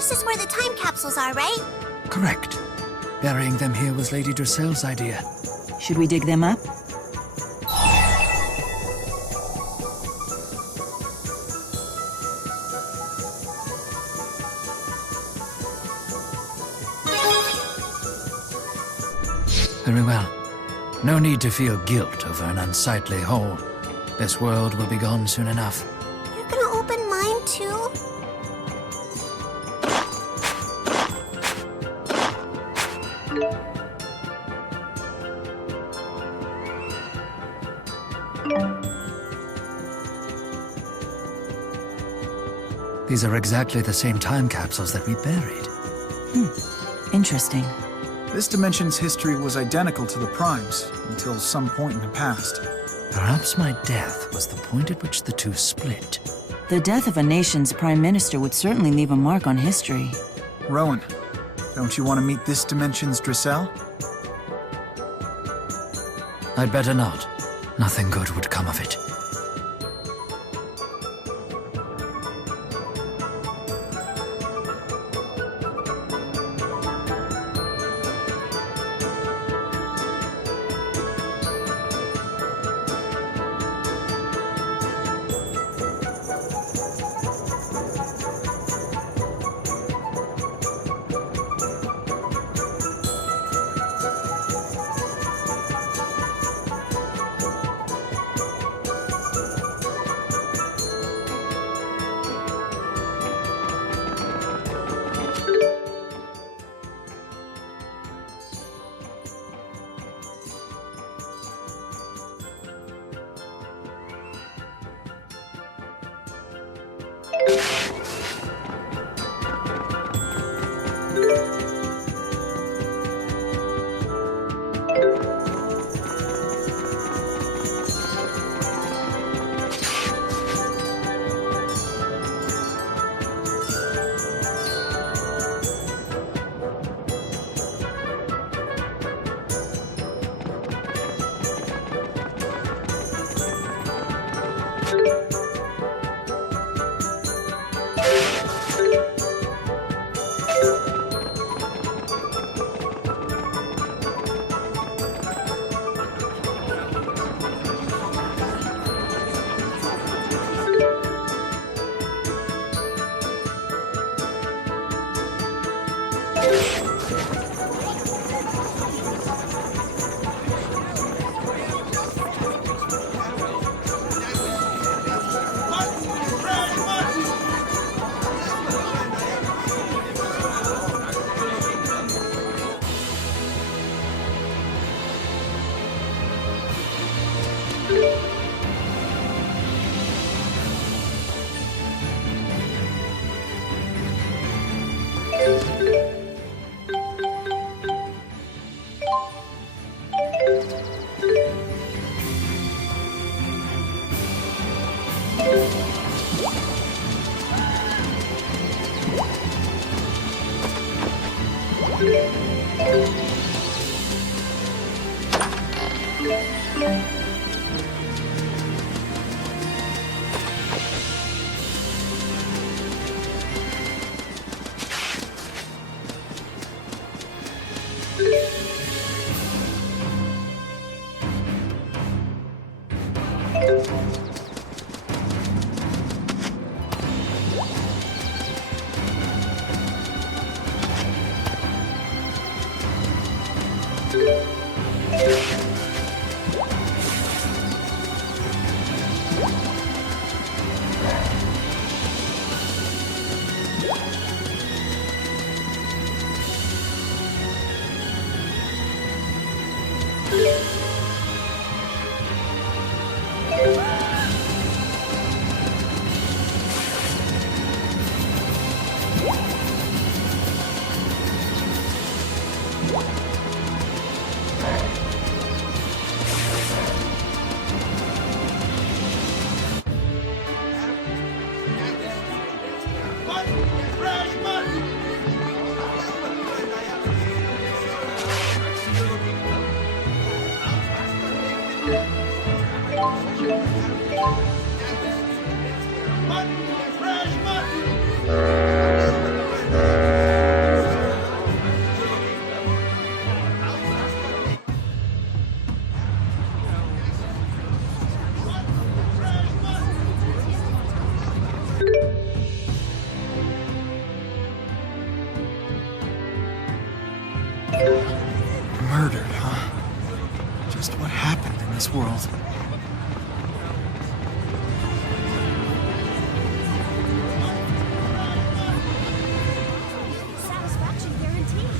This is where the time capsules are, right? Correct. Burying them here was Lady Drusselle's idea. Should we dig them up? Very well. No need to feel guilt over an unsightly hole. This world will be gone soon enough. You're gonna open mine too? These are exactly the same time capsules that we buried. Interesting. This dimension's history was identical to the Prime's, until some point in the past. Perhaps my death was the point at which the two split. The death of a nation's prime minister would certainly leave a mark on history. Rowan, don't you want to meet this dimension's Druselle? I'd better not. Nothing good would come of it. Murdered, huh? Just what happened in this world? Satisfaction guaranteed.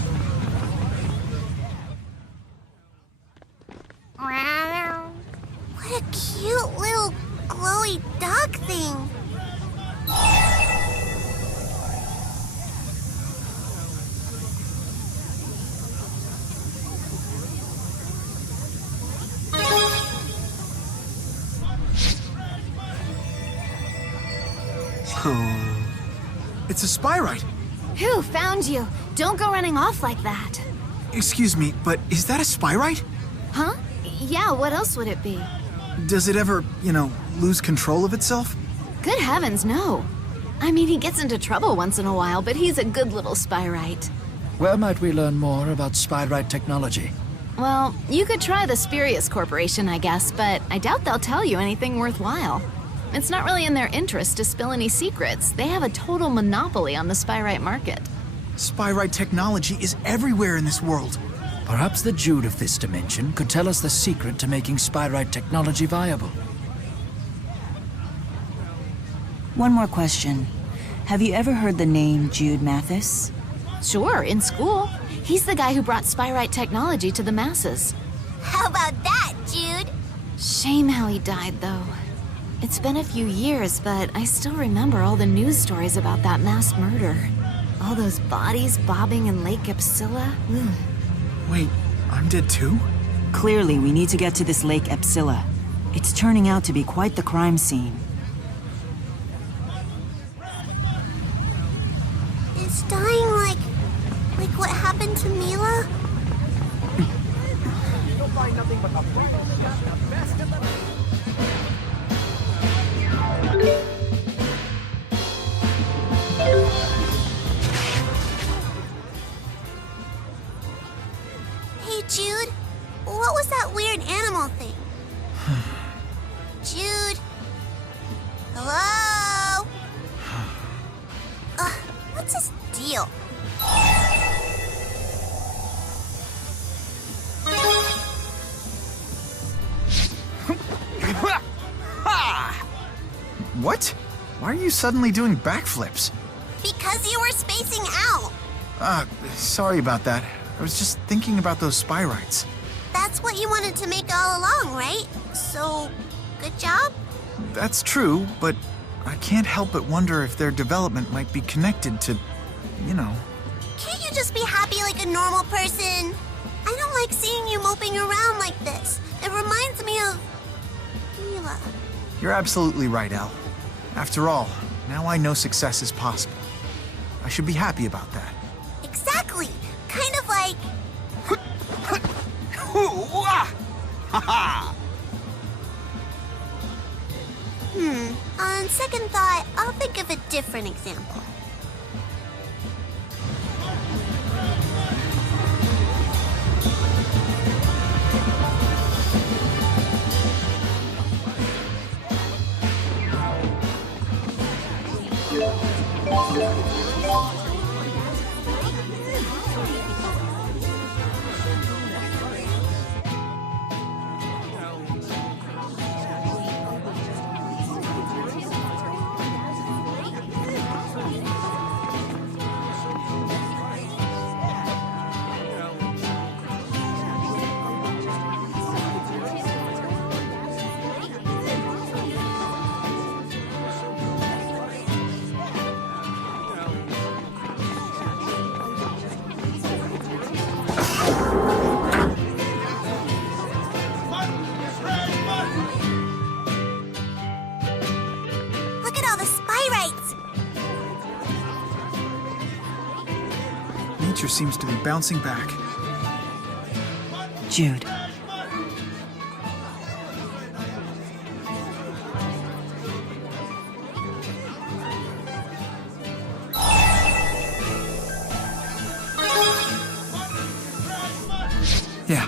What a cute little glowy dog thing. It's a spyrite. Who found you? Don't go running off like that. Excuse me, but is that a spyrite? Huh? Yeah, what else would it be? Does it ever, lose control of itself? Good heavens, no. I mean, he gets into trouble once in a while, but he's a good little spyrite. Where might we learn more about spyrite technology? Well, you could try the Spurious Corporation, I guess, but I doubt they'll tell you anything worthwhile. It's not really in their interest to spill any secrets. They have a total monopoly on the spyrite market. Spyrite technology is everywhere in this world. Perhaps the Jude of this dimension could tell us the secret to making spyrite technology viable. One more question. Have you ever heard the name Jude Mathis? Sure, in school. He's the guy who brought spyrite technology to the masses. How about that, Jude? Shame how he died, though. It's been a few years, but I still remember all the news stories about that mass murder. All those bodies bobbing in Lake Xillia. Ugh. Wait, I'm dead too? Clearly, we need to get to this Lake Xillia. It's turning out to be quite the crime scene. Is dying like what happened to Mila? You'll find nothing but the best in the... Hey, Jude. What was that weird animal thing? Jude? Hello? What's his deal? What? Why are you suddenly doing backflips? Because you were spacing out. Sorry about that. I was just thinking about those spyrites. That's what you wanted to make all along, right? So, good job? That's true, but I can't help but wonder if their development might be connected to, Can't you just be happy like a normal person? I don't like seeing you moping around like this. It reminds me of... Mila. You're absolutely right, Elle. After all, now I know success is possible. I should be happy about that. Exactly. Kind of like... On second thought, I'll think of a different example. Look at all the spyrites. Nature seems to be bouncing back. Jude. Yeah.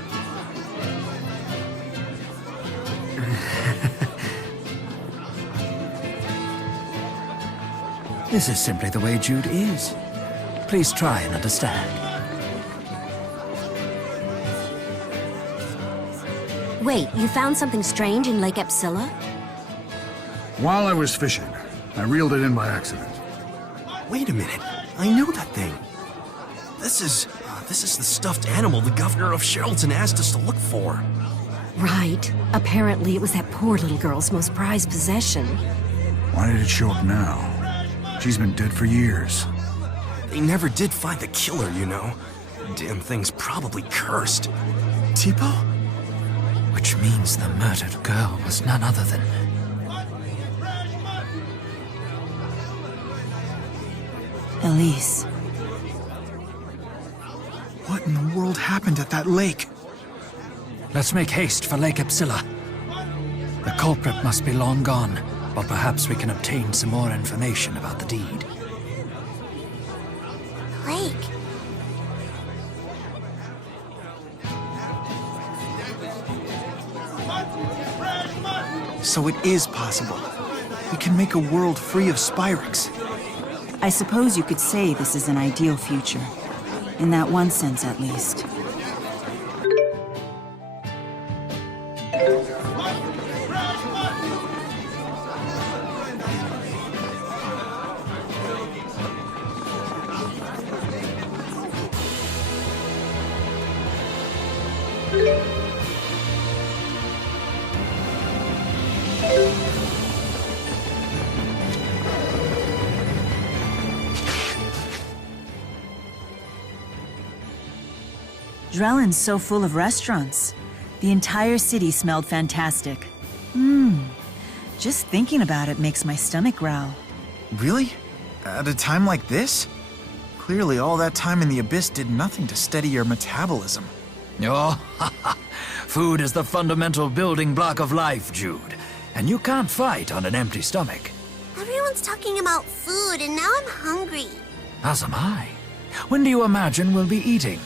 This is simply the way Jude is. Please try and understand. Wait, you found something strange in Lake Xillia? While I was fishing, I reeled it in by accident. Wait a minute. I know that thing. This is the stuffed animal the governor of Sherrilton asked us to look for. Right. Apparently it was that poor little girl's most prized possession. Why did it show up now? She's been dead for years. They never did find the killer, you know. Damn thing's probably cursed. Tipo? Which means the murdered girl was none other than... Elise. What in the world happened at that lake? Let's make haste for Lake Xillia. The culprit must be long gone, but perhaps we can obtain some more information about the deed. Lake. So it is possible. We can make a world free of Spyrex. I suppose you could say this is an ideal future. In that one sense, at least. Drellin's so full of restaurants. The entire city smelled fantastic. Just thinking about it makes my stomach growl. Really? At a time like this? Clearly all that time in the Abyss did nothing to steady your metabolism. Oh, food is the fundamental building block of life, Jude. And you can't fight on an empty stomach. Everyone's talking about food, and now I'm hungry. As am I. When do you imagine we'll be eating?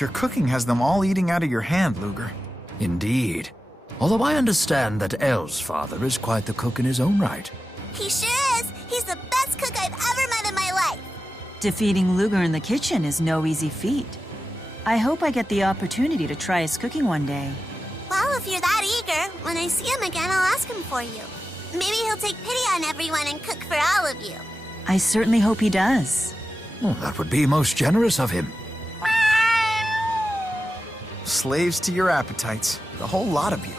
Your cooking has them all eating out of your hand, Luger. Indeed. Although I understand that Elle's father is quite the cook in his own right. He sure is. He's the best cook I've ever met in my life. Defeating Luger in the kitchen is no easy feat. I hope I get the opportunity to try his cooking one day. Well, if you're that eager, when I see him again, I'll ask him for you. Maybe he'll take pity on everyone and cook for all of you. I certainly hope he does. Well, that would be most generous of him. Slaves to your appetites, the whole lot of you.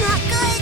Not good.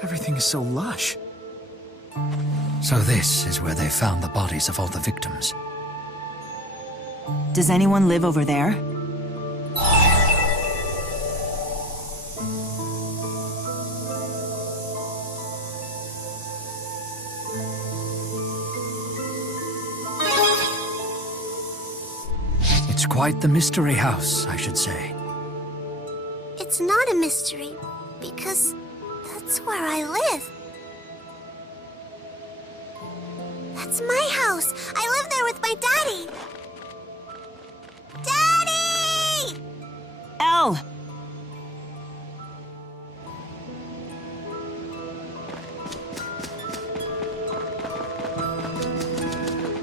Everything is so lush. So this is where they found the bodies of all the victims. Does anyone live over there? It's quite the mystery house, I should say. It's not a mystery, because that's where I live. That's my house. I live there with my daddy. Daddy! Elle!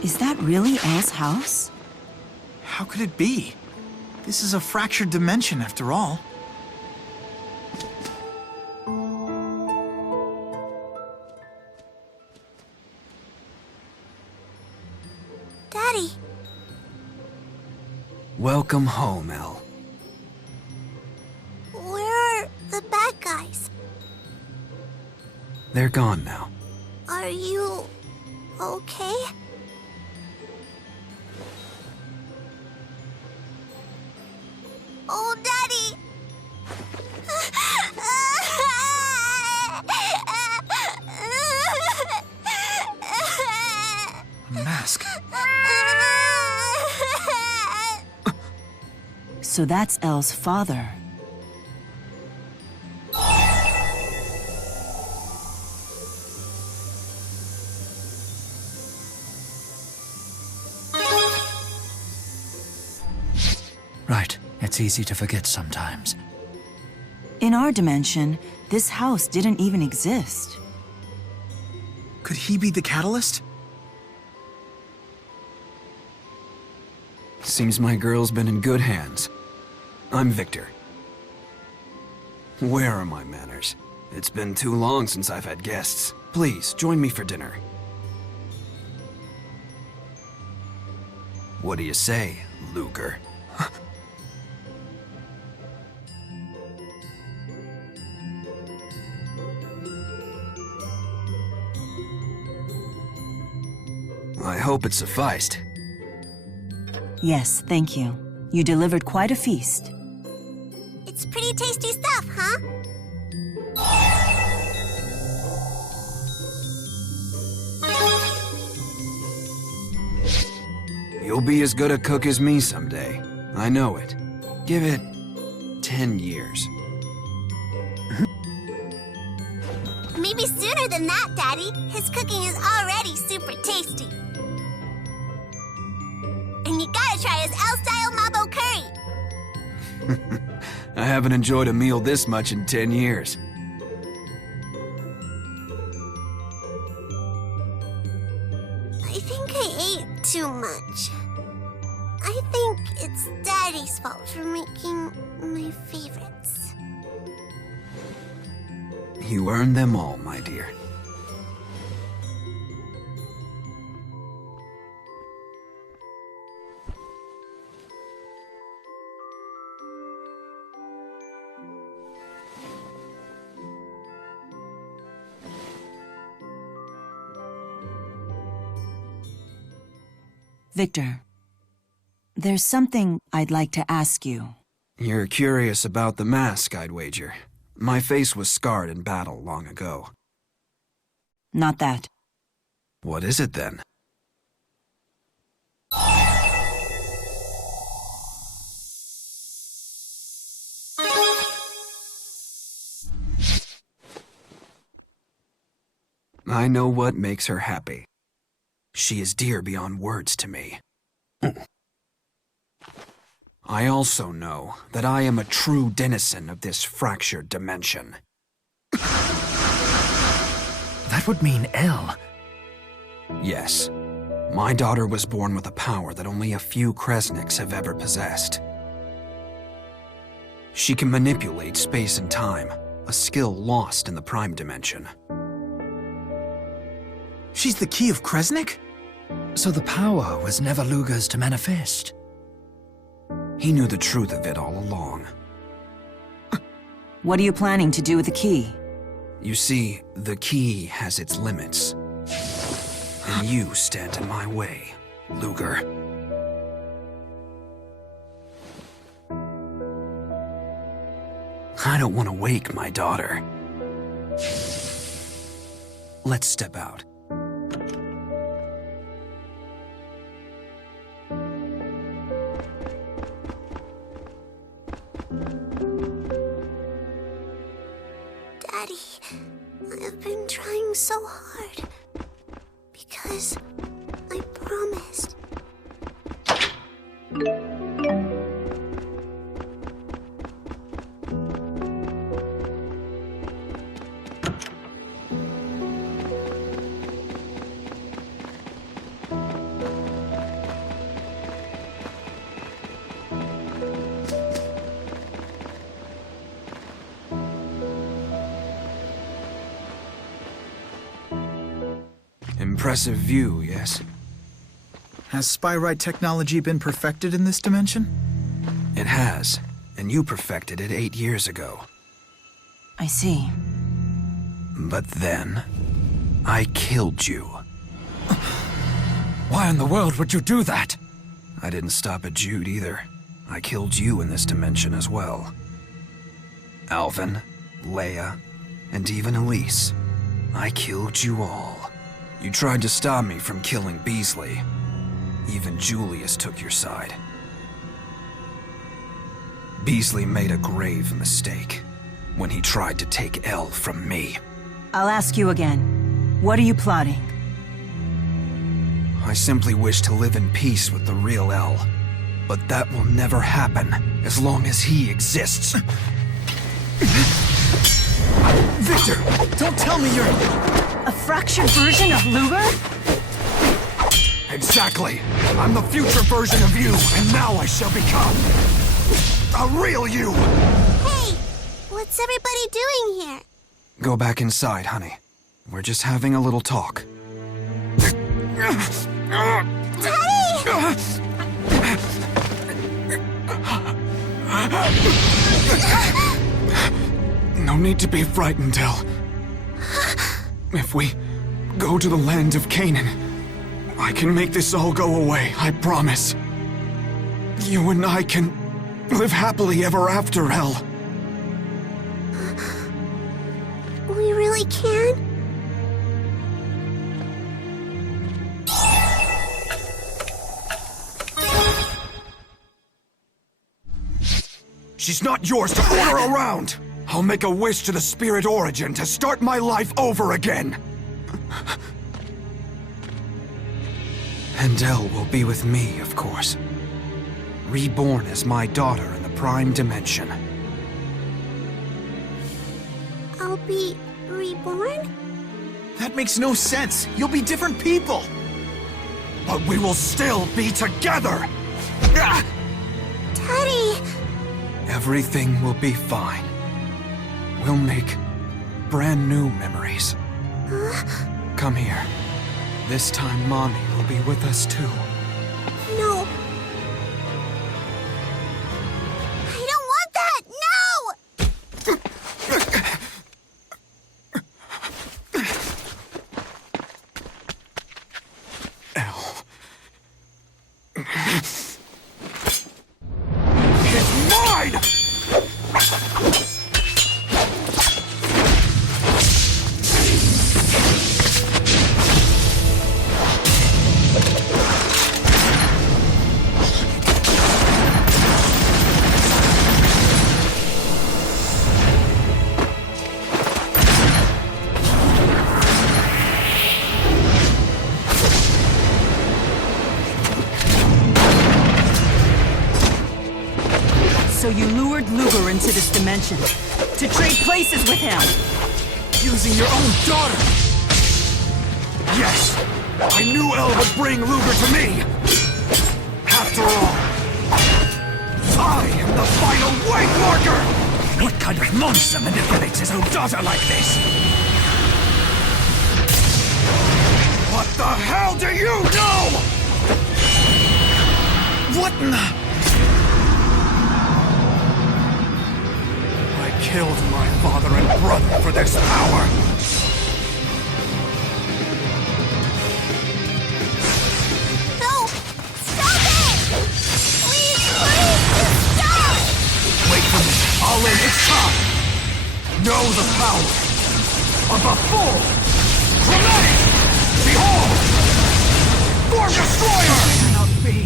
Is that really Elle's house? How could it be? This is a fractured dimension after all. Daddy. Welcome home, Elle. Where are the bad guys? They're gone now. Are you okay? Oh, Daddy! A mask. So that's Elle's father. Right, it's easy to forget sometimes. In our dimension, this house didn't even exist. Could he be the catalyst? Seems my girl's been in good hands. I'm Victor. Where are my manners? It's been too long since I've had guests. Please, join me for dinner. What do you say, Luger? I hope it sufficed. Yes, thank you. You delivered quite a feast. It's pretty tasty stuff, huh? You'll be as good a cook as me someday. I know it. Give it 10 years. Maybe sooner than that, Daddy. His cooking is already super tasty. And you gotta try his El-style Mabo curry. I haven't enjoyed a meal this much in 10 years. I think I ate too much. I think it's Daddy's fault for making my favorites. You earned them all, my dear. Victor, there's something I'd like to ask you. You're curious about the mask, I'd wager. My face was scarred in battle long ago. Not that. What is it then? I know what makes her happy. She is dear beyond words to me. I also know that I am a true denizen of this fractured dimension. That would mean Elle. Yes. My daughter was born with a power that only a few Kresniks have ever possessed. She can manipulate space and time, a skill lost in the Prime Dimension. She's the key of Kresnik? So the power was never Luger's to manifest. He knew the truth of it all along. What are you planning to do with the key? You see, the key has its limits. And you stand in my way, Luger. I don't want to wake my daughter. Let's step out. Daddy, I've been trying so hard. Because I promised. Impressive view, yes? Has Spyrite technology been perfected in this dimension? It has, and you perfected it 8 years ago. I see. But then, I killed you. Why in the world would you do that? I didn't stop at Jude either. I killed you in this dimension as well. Alvin, Leia, and even Elise. I killed you all. You tried to stop me from killing Beasley. Even Julius took your side. Beasley made a grave mistake when he tried to take Elle from me. I'll ask you again. What are you plotting? I simply wish to live in peace with the real Elle. But that will never happen as long as he exists. Victor, don't tell me you're... A fractured version of Luger? Exactly. I'm the future version of you, and now I shall become a real you. Hey, what's everybody doing here? Go back inside, honey. We're just having a little talk. No need to be frightened, Elle. If we go to the land of Canaan, I can make this all go away, I promise. You and I can live happily ever after, Elle. We really can? She's not yours to order around! I'll make a wish to the Spirit Origin to start my life over again! And Elle will be with me, of course. Reborn as my daughter in the Prime Dimension. I'll be reborn? That makes no sense. You'll be different people. But we will still be together! Daddy! Everything will be fine. We'll make brand new memories. Come here. This time, Mommy will be with us too. No. I don't want that! No! Elle. It's mine! So you lured Luger into this dimension to trade places with him. Using your own daughter! Yes! I knew Elle would bring Luger to me! After all, I am the final waymarker! What kind of monster manipulates his own daughter like this? What the hell do you know?! What in the... I killed my father and brother for this power! Isolate its time! Know the power of the full chromatic! Behold! Form Destroyer! Cannot be.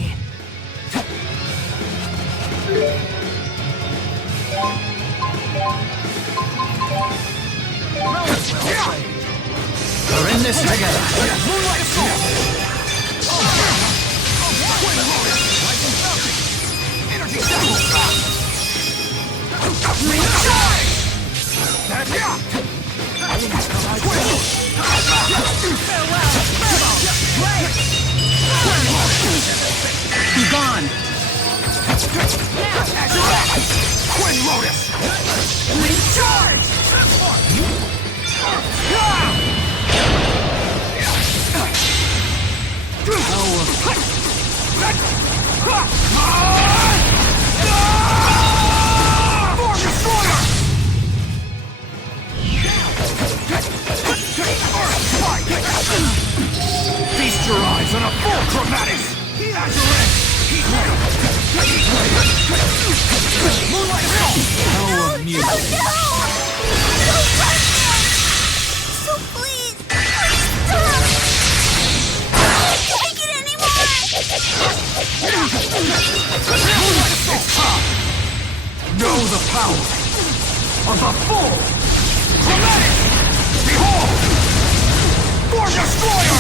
We're in this together. Moonlight Assault! Energy Shackle! Recharge! Be gone! Twin Lotus! Recharge! Form Destroyer! Feast your eyes on a full chromatics! Azure! Heat Ray! Heat Ray! Moonlight Assault! No! So please, stop! I can't take it anymore! Moonlight Assault! Know the power of the full chromatic! Behold! Form Destroyer!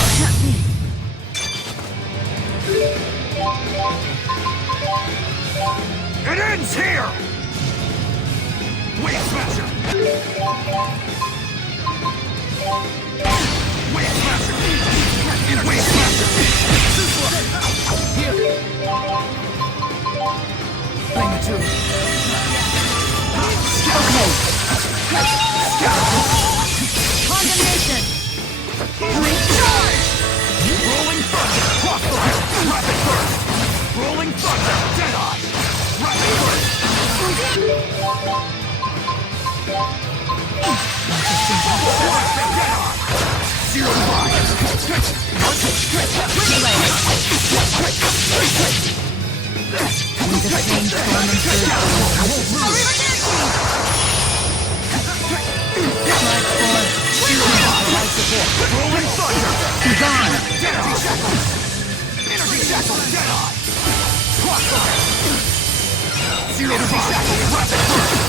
It ends here! Wave Smasher! Wave Smasher! Wave Smasher! Here! Bring it to me! Condemnation! Recharge! Rolling Thunder! Crossfire! Rapid Burst! Rolling Thunder! Deadeye! Rapid Burst! Zero Five! Winds of change storm and surge. Rolling Thunder! Be gone! Energy Shackle! Energy Shackle! Deadeye! Crossfire! Zero Shackle! Rapid Burst!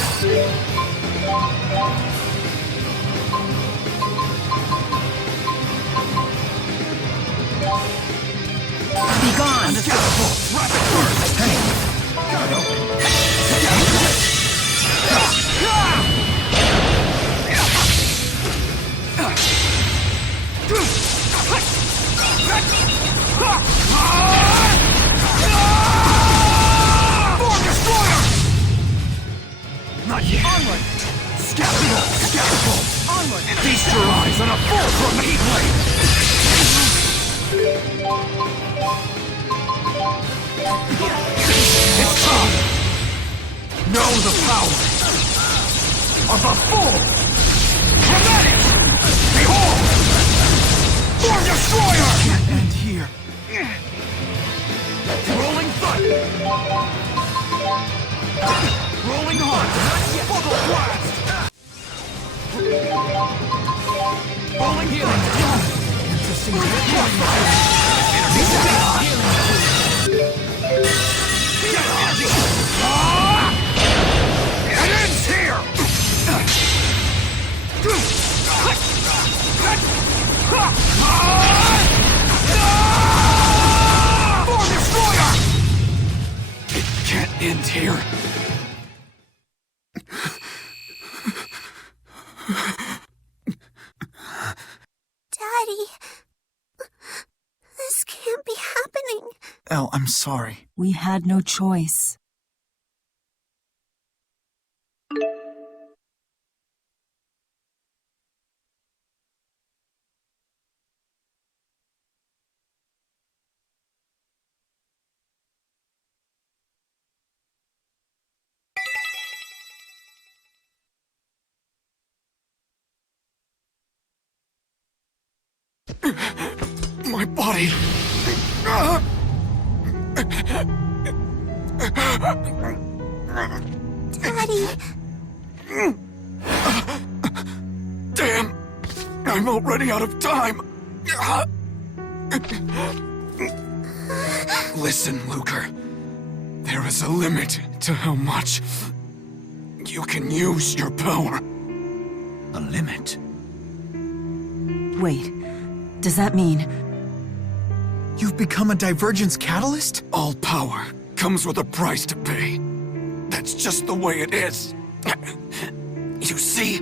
Be gone! Catapult! Rapid Burst! Form Destroyer! Not yet! Onward! Scaffold! Scaffold! Onward! Feast your eyes on a full chromatic blade! It's time! Know the power of the full chromatic! Behold! Form Destroyer! Can't end here. Rolling Thunder! Rolling Heart! Bubble Blast! Rolling Healing! Interesting. Energy It ends here! Form Destroyer! It can't end here. Daddy, this can't be happening. Elle, I'm sorry. We had no choice. My body. Daddy, Damn! I'm already out of time! Listen, Luger. There is a limit to how much you can use your power. A limit? Wait, does that mean... You've become a divergence catalyst? All power comes with a price to pay. That's just the way it is. You see?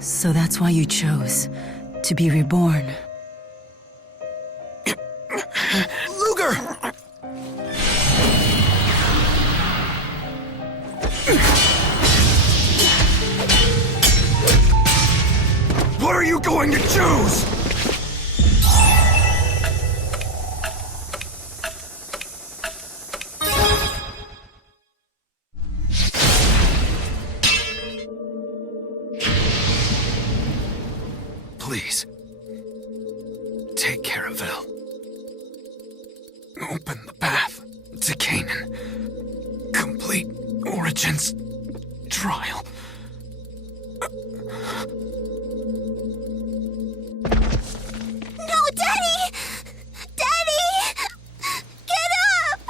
So that's why you chose to be reborn. Luger! What are you going to choose? Please, take care of Elle. Open the path to Canaan. Complete Origins trial. No, Daddy! Daddy! Get up!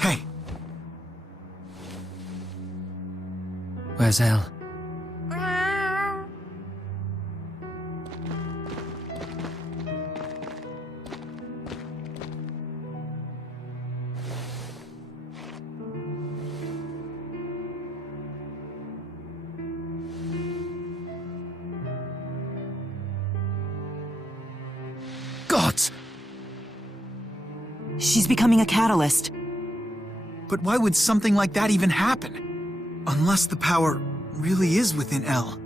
Hey, Where's Elle? gods! She's becoming a catalyst. But why would something like that even happen? Unless the power really is within Elle.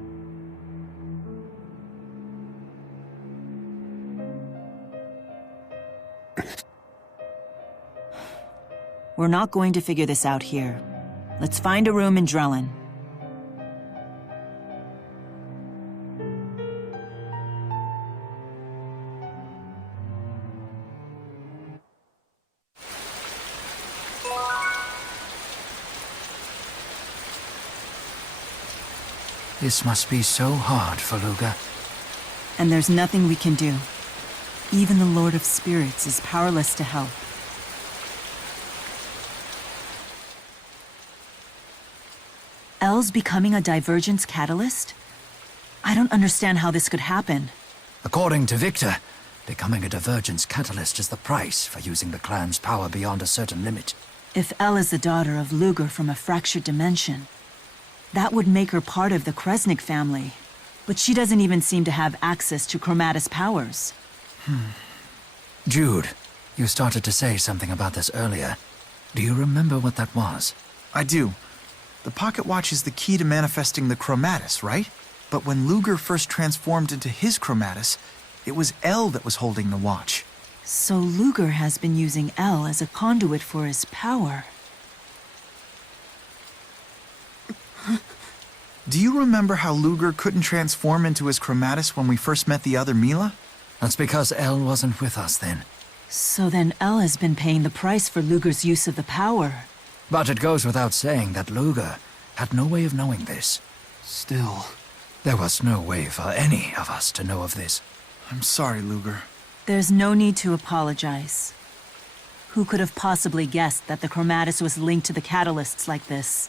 We're not going to figure this out here. Let's find a room in Drellin. This must be so hard for Luger. And there's nothing we can do. Even the Lord of Spirits is powerless to help. Elle's becoming a divergence catalyst? I don't understand how this could happen. According to Victor, becoming a divergence catalyst is the price for using the clan's power beyond a certain limit. If Elle is the daughter of Luger from a fractured dimension, that would make her part of the Kresnik family. But she doesn't even seem to have access to Chromatus powers. Jude, you started to say something about this earlier. Do you remember what that was? I do. The pocket watch is the key to manifesting the Chromatus, right? But when Luger first transformed into his Chromatus, it was Elle that was holding the watch. So Luger has been using Elle as a conduit for his power. Do you remember how Luger couldn't transform into his Chromatus when we first met the other Mila? That's because Elle wasn't with us then. So then Elle has been paying the price for Luger's use of the power. But it goes without saying that Luger had no way of knowing this. Still, There was no way for any of us to know of this. I'm sorry, Luger. There's no need to apologize. Who could have possibly guessed that the Chromatis was linked to the catalysts like this?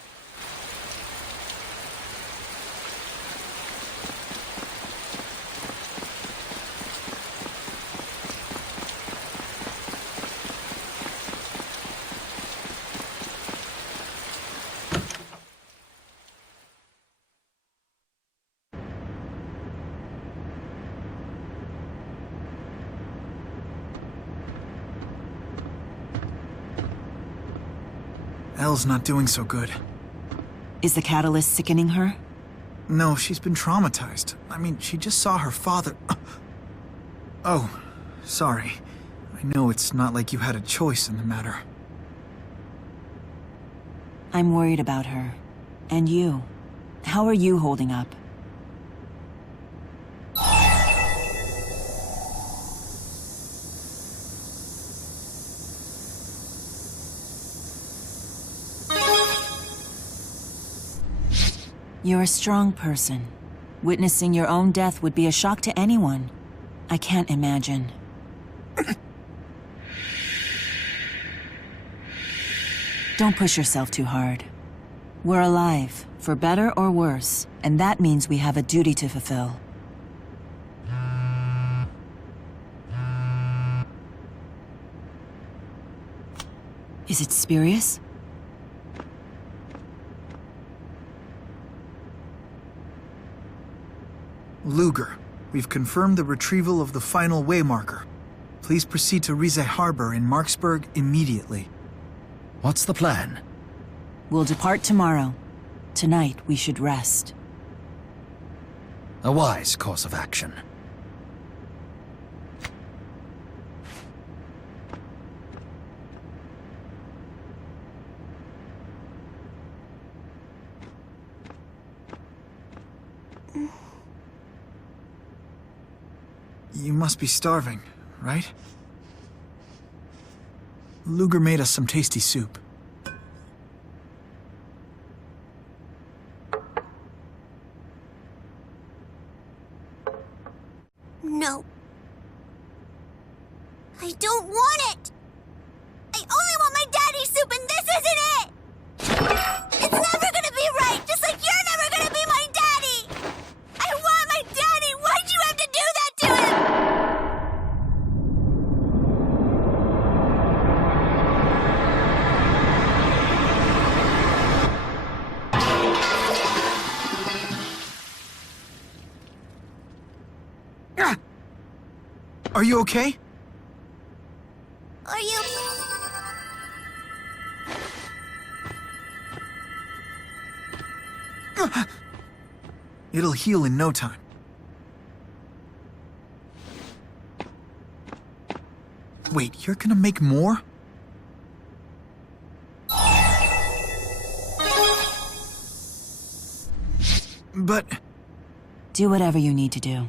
Elle's not doing so good. Is the catalyst sickening her? No, she's been traumatized. I mean, she just saw her father... Oh, sorry. I know it's not like you had a choice in the matter. I'm worried about her. And you. How are you holding up? You're a strong person. Witnessing your own death would be a shock to anyone. I can't imagine. Don't push yourself too hard. We're alive, for better or worse, and that means we have a duty to fulfill. Is it spurious? Luger, we've confirmed the retrieval of the final waymarker. Please proceed to Rize Harbor in Marksburg immediately. What's the plan? We'll depart tomorrow. Tonight, we should rest. A wise course of action. You must be starving, right? Luger made us some tasty soup. No. I don't want it! I only want my daddy's soup and this isn't it! It's never gonna be right, just like you're never gonna be my daddy! I want my daddy! Why'd you have to do that to him? Are you okay? Are you... It'll heal in no time. Wait, you're gonna make more? But... Do whatever you need to do.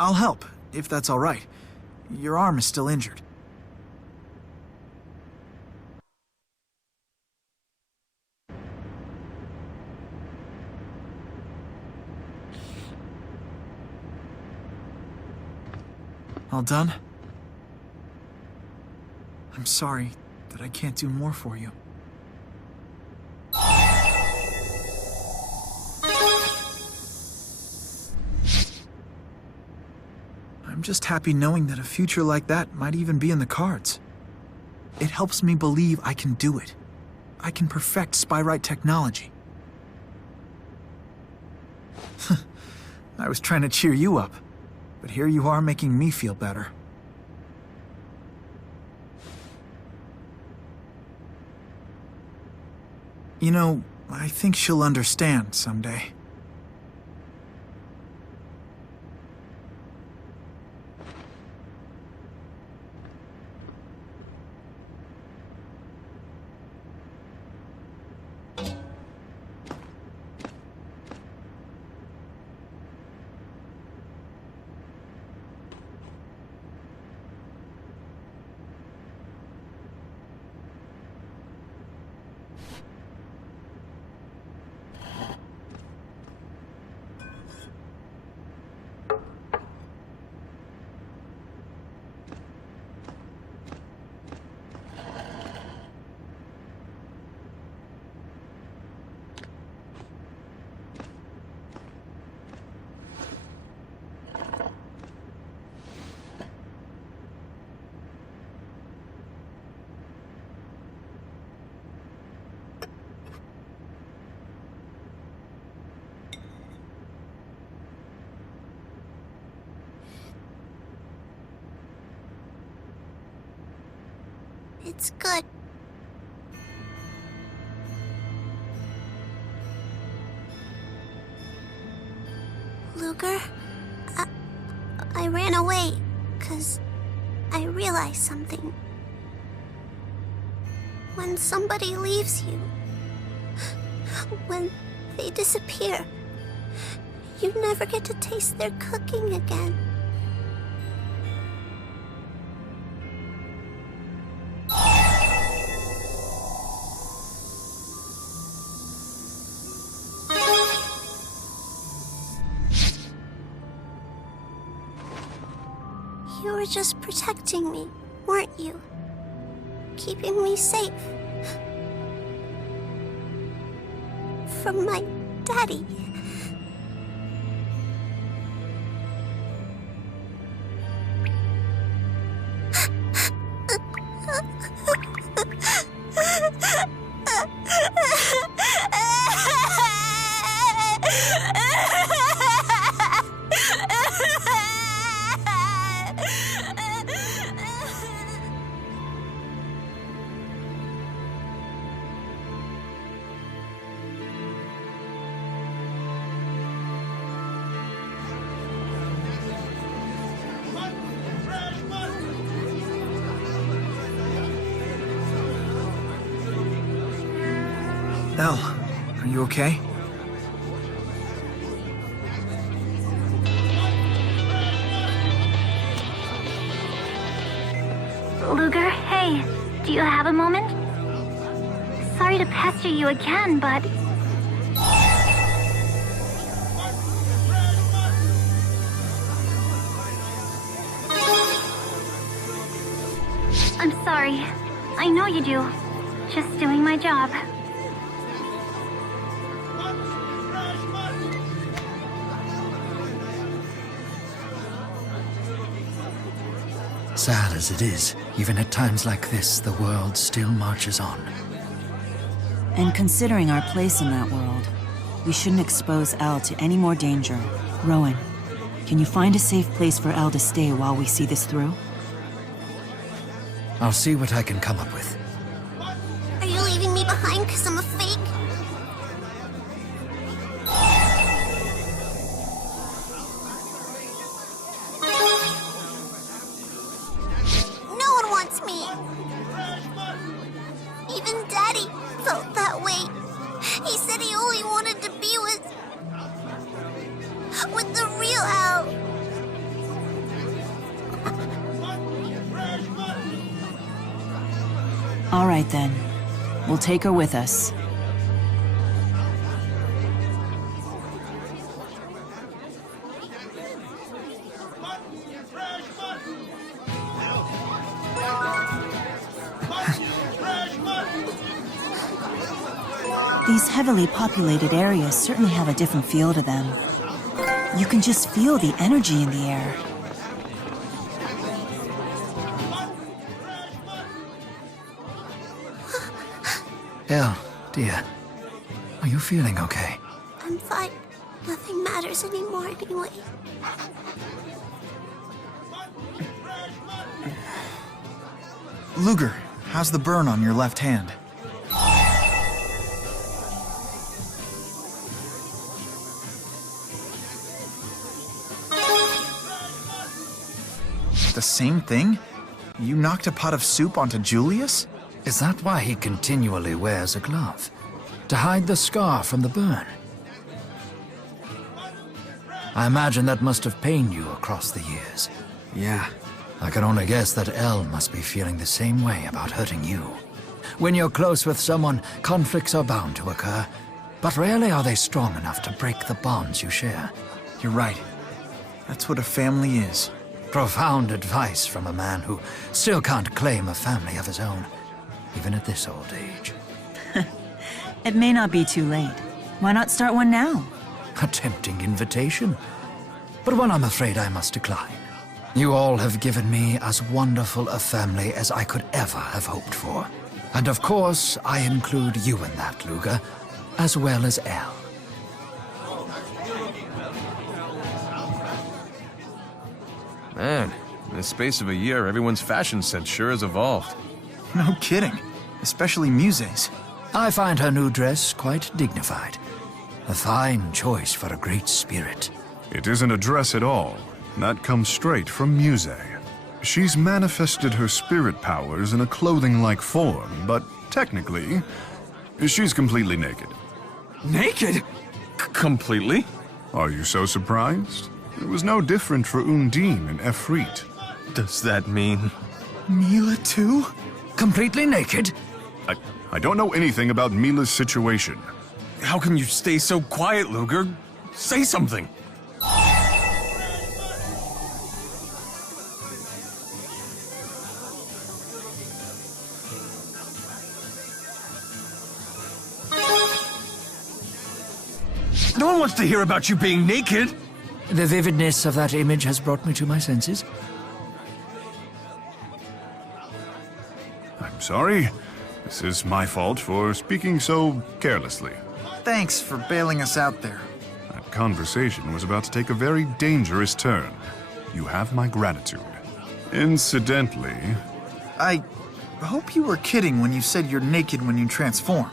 I'll help, if that's all right. Your arm is still injured. All done? I'm sorry that I can't do more for you. I'm just happy knowing that a future like that might even be in the cards. It helps me believe I can do it. I can perfect Spyrite technology. I was trying to cheer you up, but here you are making me feel better. You know, I think she'll understand someday. It's good. Luger, I ran away, 'cause I realized something. When somebody leaves you, when they disappear, you never get to taste their cooking again. You were just protecting me, weren't you? Keeping me safe. From my daddy. Elle, are you okay? Luger, hey, do you have a moment? Sorry to pester you again, but... I'm sorry. I know you do. Just doing my job. Sad as it is, even at times like this, the world still marches on. And considering our place in that world, we shouldn't expose Elle to any more danger. Rowan, can you find a safe place for Elle to stay while we see this through? I'll see what I can come up with. Are you leaving me behind because I'm a fake? No one wants me. Even Daddy felt that way. He said he only wanted to be with the real Elle. All right then. We'll take her with us. These heavily populated areas certainly have a different feel to them. You can just feel the energy in the air. Elle, dear, are you feeling okay? I'm fine. Nothing matters anymore anyway. Luger, how's the burn on your left hand? The same thing? You knocked a pot of soup onto Julius? Is that why he continually wears a glove? To hide the scar from the burn? I imagine that must have pained you across the years. Yeah. I can only guess that Elle must be feeling the same way about hurting you. When you're close with someone, conflicts are bound to occur, but rarely are they strong enough to break the bonds you share. You're right. That's what a family is. Profound advice from a man who still can't claim a family of his own, even at this old age. It may not be too late. Why not start one now? A tempting invitation, but one I'm afraid I must decline. You all have given me as wonderful a family as I could ever have hoped for. And of course, I include you in that, Luger, as well as Elle. Man, in the space of a year, everyone's fashion sense sure has evolved. No kidding. Especially Muse's. I find her new dress quite dignified. A fine choice for a great spirit. It isn't a dress at all. That comes straight from Muse. She's manifested her spirit powers in a clothing-like form, but technically, she's completely naked. Naked? Completely? Are you so surprised? It was no different for Undine and Efreet. Does that mean... Mila too? Completely naked? I don't know anything about Mila's situation. How can you stay so quiet, Luger? Say something! No one wants to hear about you being naked! The vividness of that image has brought me to my senses. I'm sorry. This is my fault for speaking so carelessly. Thanks for bailing us out there. That conversation was about to take a very dangerous turn. You have my gratitude. Incidentally... I hope you were kidding when you said you're naked when you transform.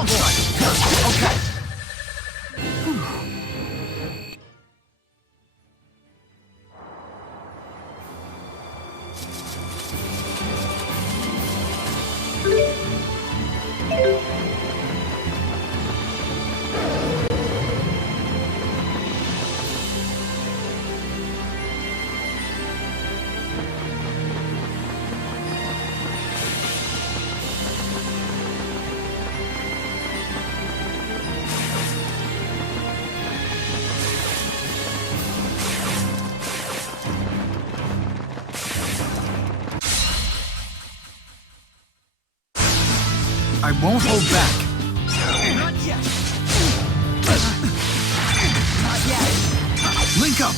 Okay. I won't hold back. Not yet. Link up!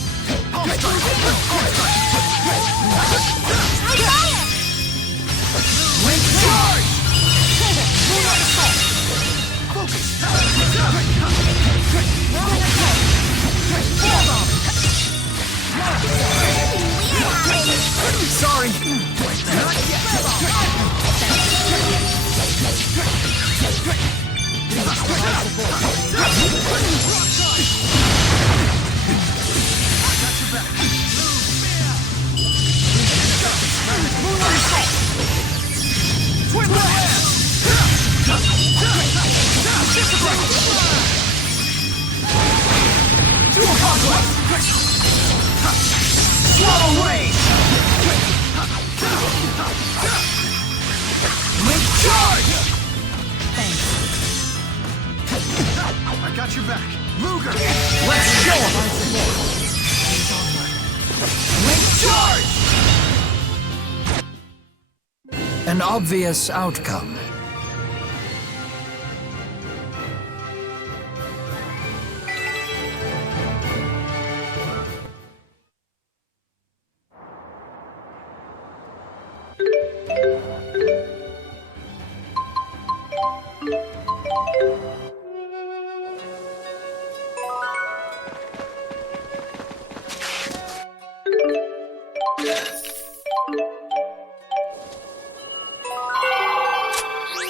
Link charge! Moonlight assault! Focus! Sorry! Not yet! Twin blast! Dual complex! Swallow range! Link charge! I got your back. Luger! Let's show him! Link charge! An obvious outcome.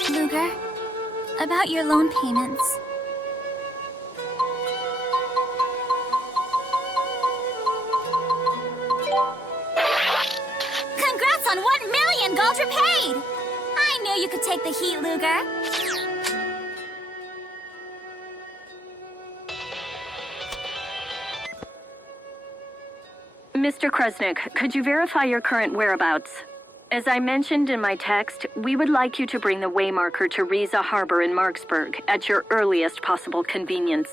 Luger, about your loan payments. Congrats on 1 million gold repaid! I knew you could take the heat, Luger. Mr. Kresnik, could you verify your current whereabouts? As I mentioned in my text, we would like you to bring the waymarker to Riza Harbor in Marksburg at your earliest possible convenience.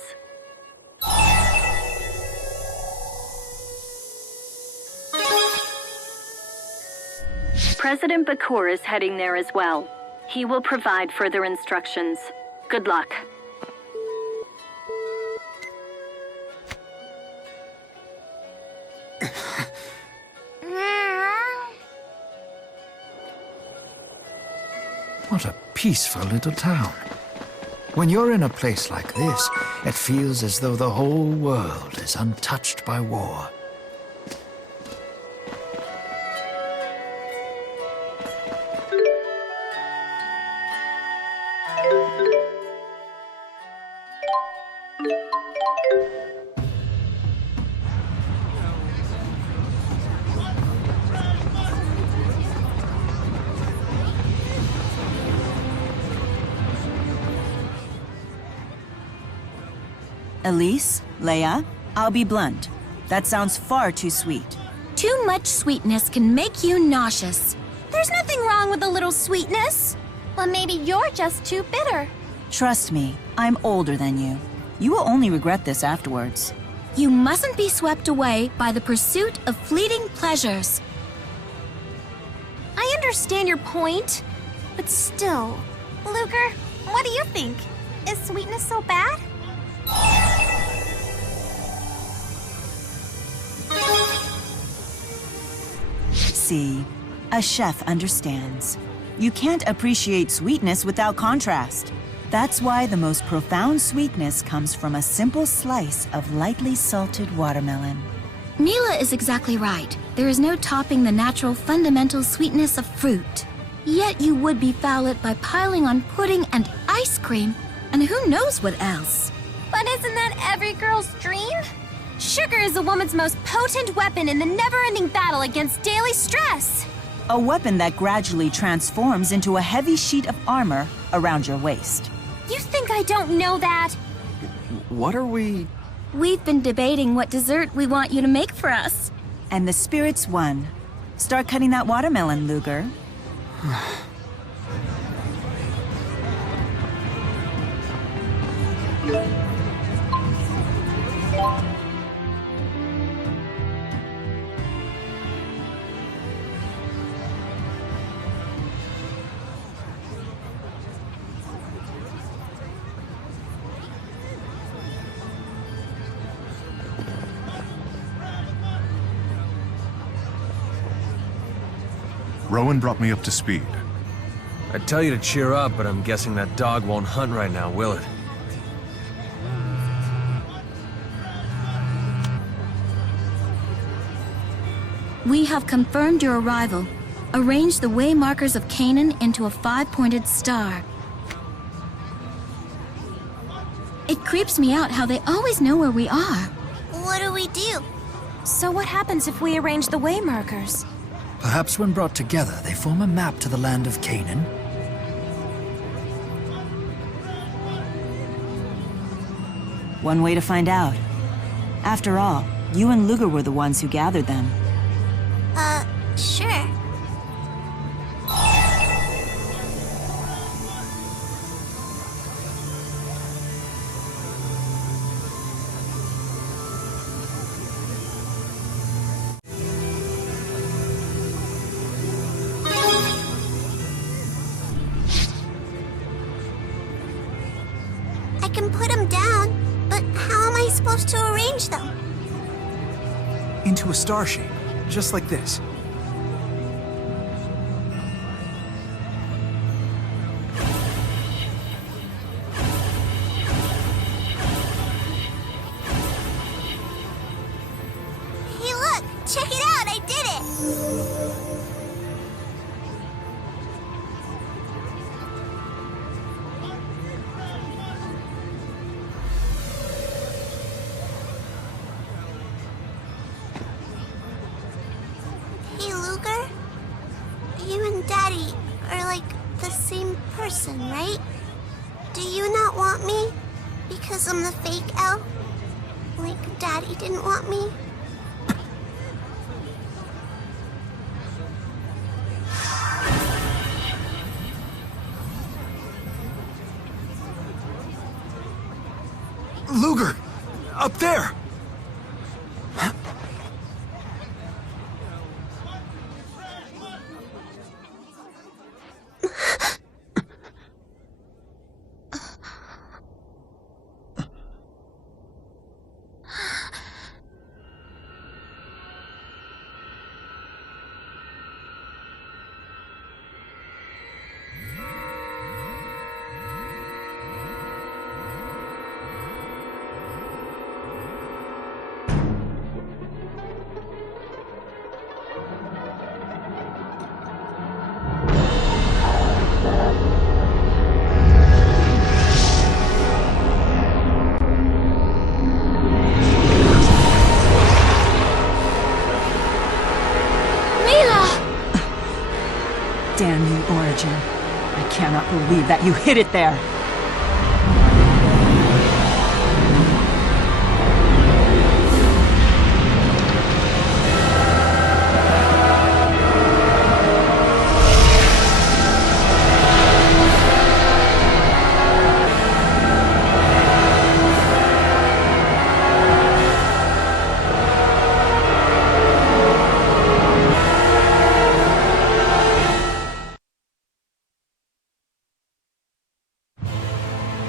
President Bakur is heading there as well. He will provide further instructions. Good luck. What a peaceful little town. When you're in a place like this, it feels as though the whole world is untouched by war. Elise, Leia, I'll be blunt. That sounds far too sweet. Too much sweetness can make you nauseous. There's nothing wrong with a little sweetness. Well, maybe you're just too bitter. Trust me, I'm older than you. You will only regret this afterwards. You mustn't be swept away by the pursuit of fleeting pleasures. I understand your point, but still. Luger, what do you think? Is sweetness so bad? See, a chef understands. You can't appreciate sweetness without contrast. That's why the most profound sweetness comes from a simple slice of lightly salted watermelon. Mila is exactly right. There is no topping the natural fundamental sweetness of fruit. Yet you would befoul it by piling on pudding and ice cream. And who knows what else? But isn't that every girl's dream? Sugar is a woman's most potent weapon in the never-ending battle against daily stress. A weapon that gradually transforms into a heavy sheet of armor around your waist. You think I don't know that? What are we... We've been debating what dessert we want you to make for us. And the spirits won. Start cutting that watermelon, Luger. Rowan brought me up to speed. I'd tell you to cheer up, but I'm guessing that dog won't hunt right now, will it? We have confirmed your arrival. Arrange the way markers of Canaan into a 5-pointed star. It creeps me out how they always know where we are. What do we do? So what happens if we arrange the way markers? Perhaps when brought together, they form a map to the land of Canaan. One way to find out. After all, you and Luger were the ones who gathered them. Sure. I can put them down, but how am I supposed to arrange them? Into a star shape, just like this. Hey, look! Check it out! I did it! Hey, Luger? You and Daddy are like the same person, right? Do you not want me? Because I'm the fake elf? Like Daddy didn't want me? Luger! Up there! Damn you, Origin. I cannot believe that you hid it there.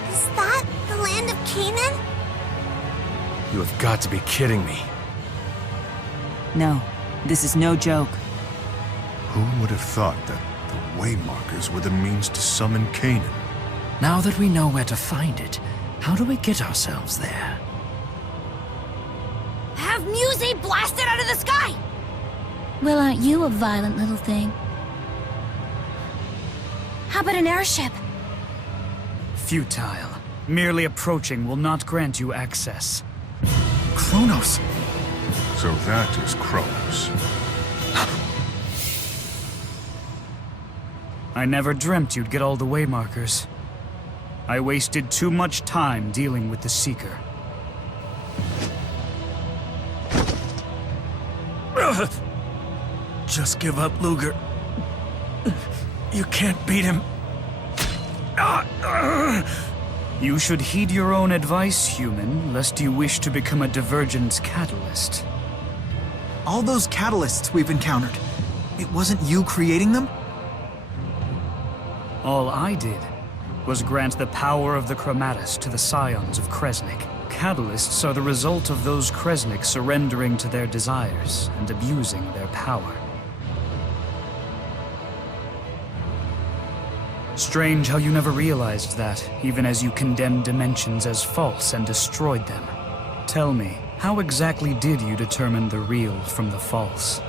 Is that the land of Canaan? You have got to be kidding me. No, this is no joke. Who would have thought that the way markers were the means to summon Canaan? Now that we know where to find it, how do we get ourselves there? Have Muse blasted out of the sky! Well, aren't you a violent little thing? How about an airship? Futile. Merely approaching will not grant you access. Chronos! So that is Chronos. I never dreamt you'd get all the waymarkers. I wasted too much time dealing with the Seeker. Just give up, Luger. You can't beat him. You should heed your own advice, human, lest you wish to become a divergence catalyst. All those catalysts we've encountered, it wasn't you creating them? All I did was grant the power of the Chromatus to the scions of Kresnik. Catalysts are the result of those Kresnik surrendering to their desires and abusing their power. Strange how you never realized that, even as you condemned dimensions as false and destroyed them. Tell me, how exactly did you determine the real from the false?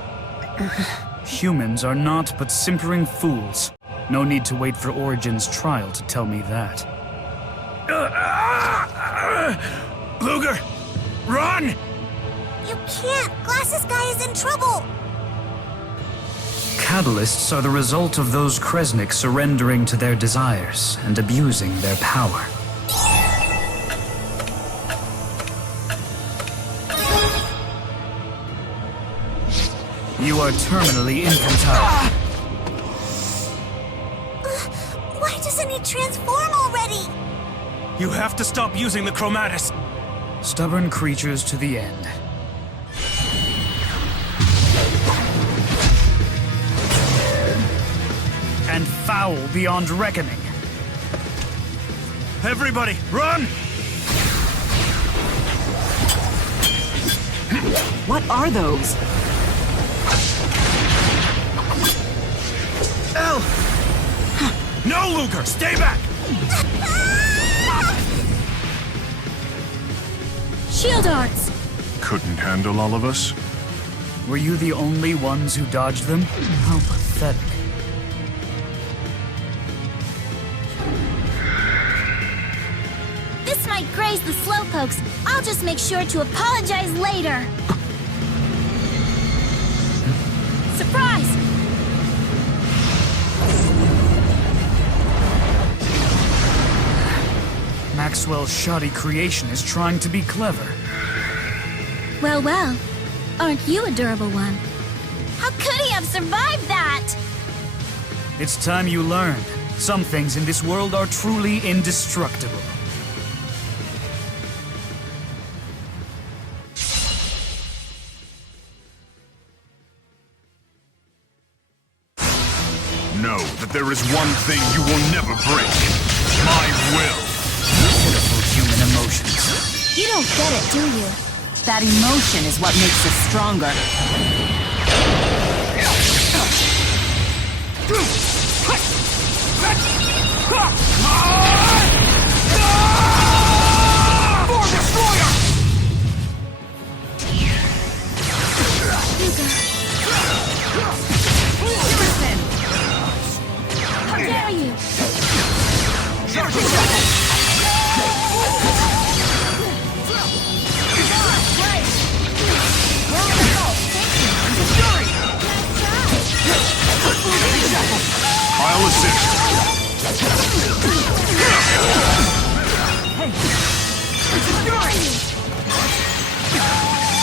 Humans are not but simpering fools. No need to wait for Origin's trial to tell me that. Luger! Run! You can't! Glasses guy is in trouble! Catalysts are the result of those Kresnik surrendering to their desires and abusing their power. You are terminally infantile. Why doesn't he transform already? You have to stop using the Chromatus. Stubborn creatures to the end. And foul beyond reckoning. Everybody, run! What are those? L! No, Luger! Stay back! Shield arts! Couldn't handle all of us? Were you the only ones who dodged them? How pathetic. This might graze the slowpokes. I'll just make sure to apologize later. Surprise! Maxwell's shoddy creation is trying to be clever. Well, well. Aren't you a durable one? How could he have survived that? It's time you learned. Some things in this world are truly indestructible. Know that there is one thing you will never break. My will. Pitiful human emotions. You don't get it, do you? That emotion is what makes us stronger. Form Destroyer! How dare you? I'll assist.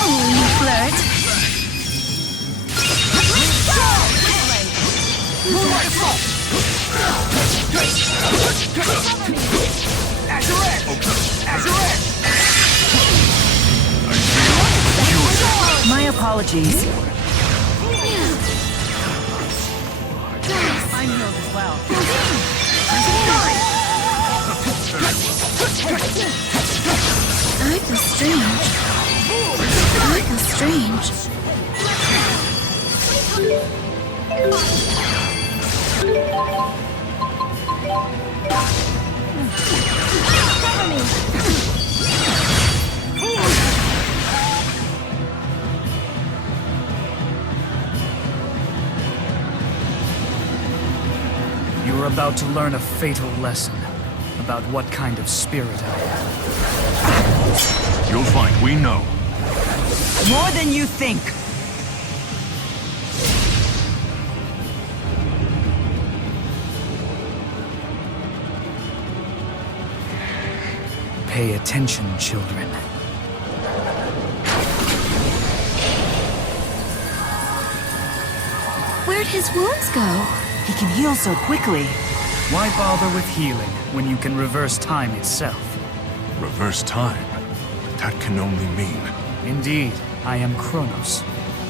Oh, you flirt. My apologies. I'm healed as well. I feel strange. I feel strange. Cover me! You are about to learn a fatal lesson about what kind of spirit I am. You'll find we know. More than you think. Pay attention, children. Where'd his wounds go? He can heal so quickly. Why bother with healing when you can reverse time itself? Reverse time? That can only mean... Indeed, I am Chronos,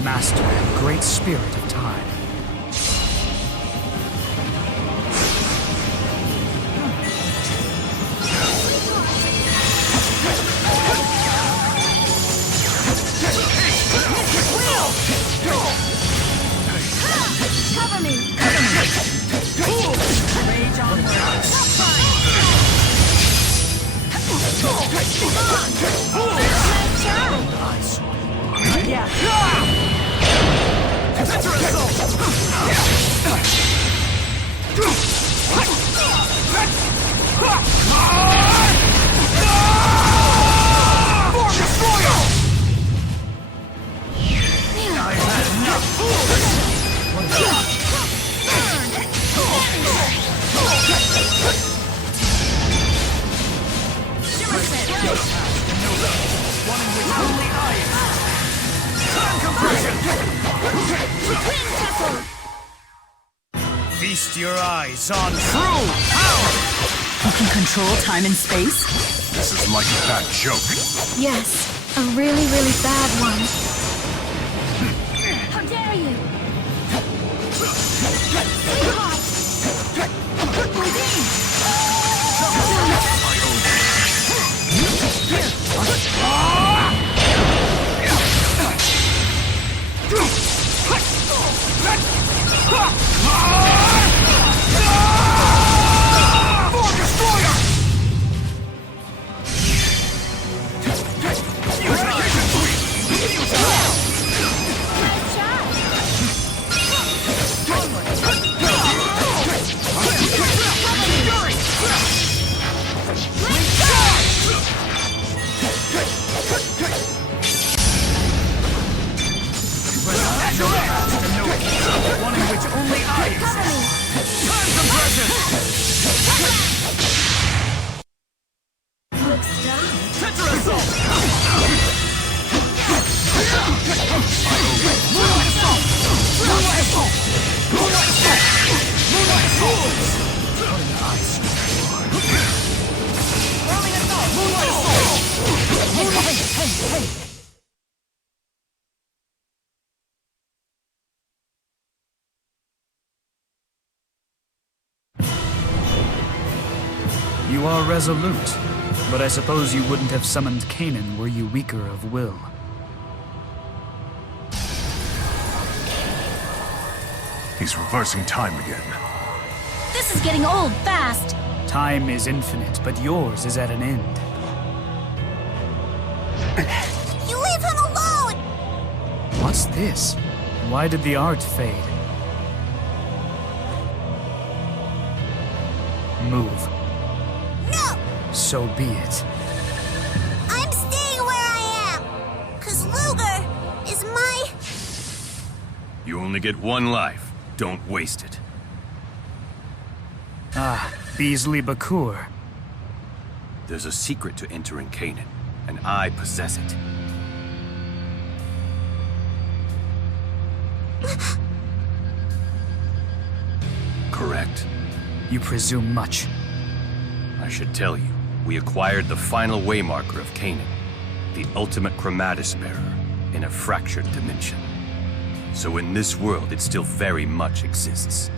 master and great spirit of time. Cover me! Rage onward. Yeah. Feast your eyes on true power! You can control time and space? This is like a bad joke. Yes, a really, really bad one. How dare you! One in which only I exist. Time compression! Tetra assault! Moonlight assault! Moonlight assault! Moonlight assault! Moonlight assault! What an ice! Whirling assault! Moonlight assault! Hey! You are resolute, but I suppose you wouldn't have summoned Kanan were you weaker of will. He's reversing time again. This is getting old fast. Time is infinite, but yours is at an end. You leave him alone! What's this? Why did the art fade? Move. No! So be it. I'm staying where I am! 'Cause Luger is my... You only get one life. Don't waste it. Ah, Beasley Bakur. There's a secret to entering Kanan, and I possess it. Correct. You presume much. I should tell you, we acquired the final waymarker of Kanan, the ultimate Chromatis bearer, in a fractured dimension. So in this world, it still very much exists.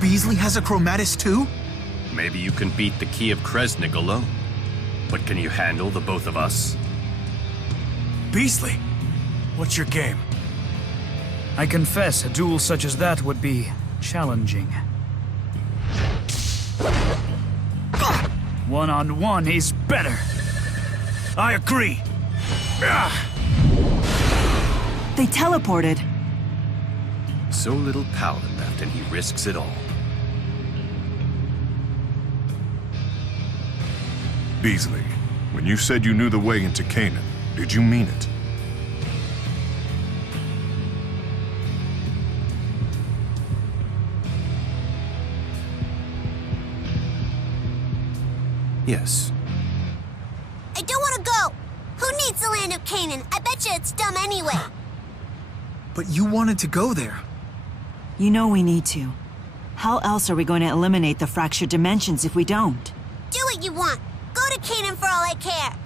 Beasley has a Chromatis too? Maybe you can beat the Key of Kresnik alone. But can you handle the both of us? Beasley, what's your game? I confess, a duel such as that would be challenging. One-on-one, he's better. I agree. They teleported. So little power left, and he risks it all. Beasley, when you said you knew the way into Canaan, did you mean it? Yes. I don't want to go! Who needs the land of Canaan? I bet you it's dumb anyway. But you wanted to go there. You know we need to. How else are we going to eliminate the fractured dimensions if we don't? Do what you want. Go to Canaan for all I care.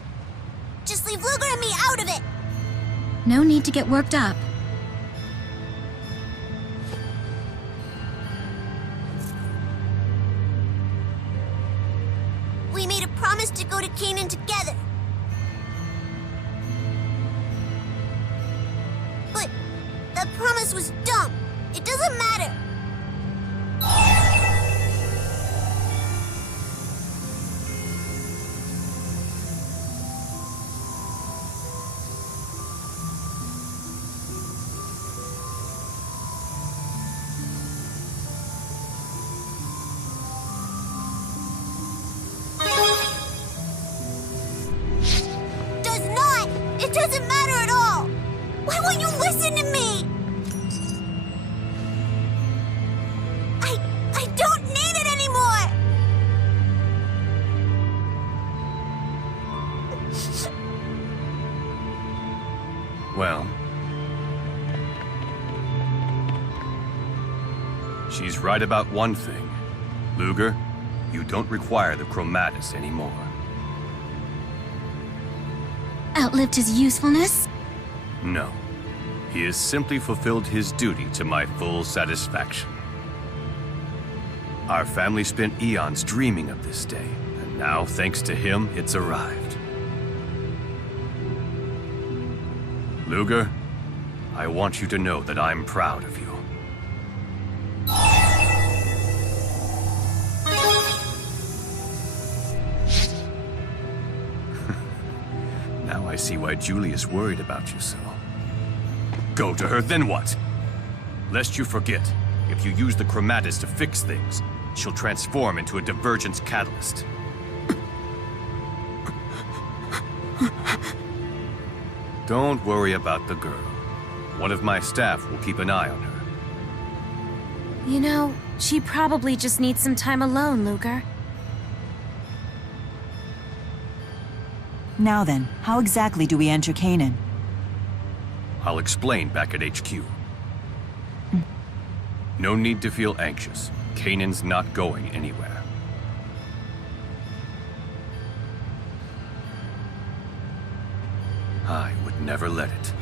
Just leave Luger and me out of it. No need to get worked up. We made a promise to go to Canaan together. But that promise was dumb. It doesn't matter. It doesn't matter at all! Why won't you listen to me? I don't need it anymore! Well... she's right about one thing. Luger, you don't require the Chromatus anymore. Outlived his usefulness? No. He has simply fulfilled his duty to my full satisfaction. Our family spent eons dreaming of this day, and now, thanks to him, it's arrived. Luger, I want you to know that I'm proud of you. Now I see why Julia's worried about you so. Go to her, then what? Lest you forget, if you use the Chromatus to fix things, she'll transform into a divergence catalyst. Don't worry about the girl. One of my staff will keep an eye on her. You know, she probably just needs some time alone, Luger. Now then, how exactly do we enter Canaan? I'll explain back at HQ. No need to feel anxious. Canaan's not going anywhere. I would never let it.